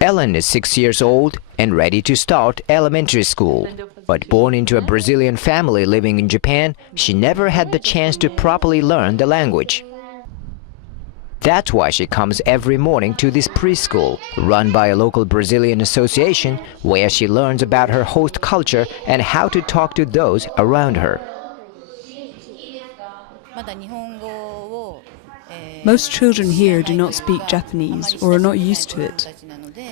Ellen is 6 years old and ready to start elementary school. But born into a Brazilian family living in Japan, she never had the chance to properly learn the language. That's why she comes every morning to this preschool, run by a local Brazilian association, where she learns about her host culture and how to talk to those around her. Most children here do not speak Japanese or are not used to it.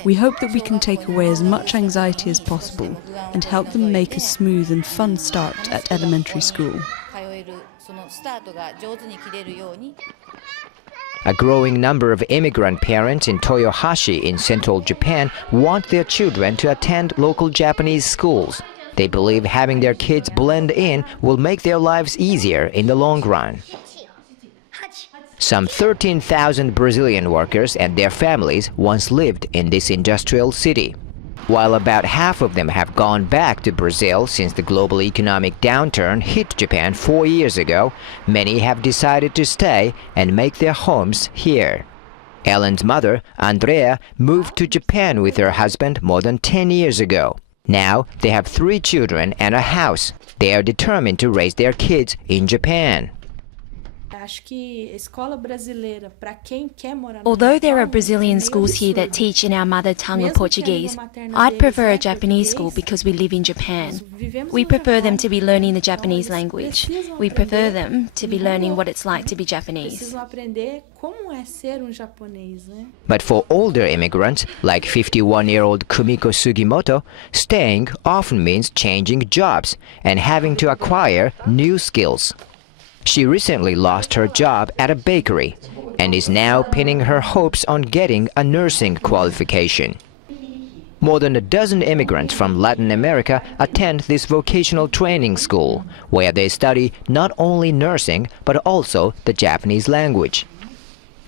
We hope that we can take away as much anxiety as possible and help them make a smooth and fun start at elementary school. A growing number of immigrant parents in Toyohashi in central Japan want their children to attend local Japanese schools. They believe having their kids blend in will make their lives easier in the long run. Some 13,000 Brazilian workers and their families once lived in this industrial city. While about half of them have gone back to Brazil since the global economic downturn hit Japan 4 years ago, many have decided to stay and make their homes here. Ellen's mother, Andrea, moved to Japan with her husband more than 10 years ago. Now they have 3 children and a house. They are determined to raise their kids in Japan. Although there are Brazilian schools here that teach in our mother tongue of Portuguese, I'd prefer a Japanese school because we live in Japan. We prefer them to be learning the Japanese language. We prefer them to be learning what it's like to be Japanese. But for older immigrants, like 51-year-old Kumiko Sugimoto, staying often means changing jobs and having to acquire new skills. She recently lost her job at a bakery and is now pinning her hopes on getting a nursing qualification. More than a dozen immigrants from Latin America attend this vocational training school, where they study not only nursing but also the Japanese language.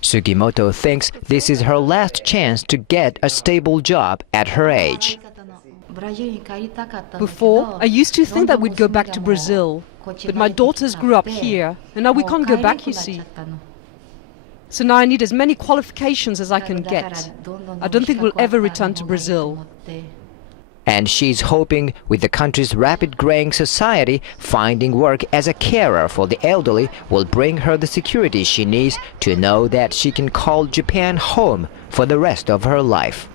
Sugimoto thinks this is her last chance to get a stable job at her age. Before, I used to think that we'd go back to Brazil, but my daughters grew up here, and now we can't go back, you see. So now I need as many qualifications as I can get. I don't think we'll ever return to Brazil. And she's hoping with the country's rapid graying society, finding work as a carer for the elderly will bring her the security she needs to know that she can call Japan home for the rest of her life.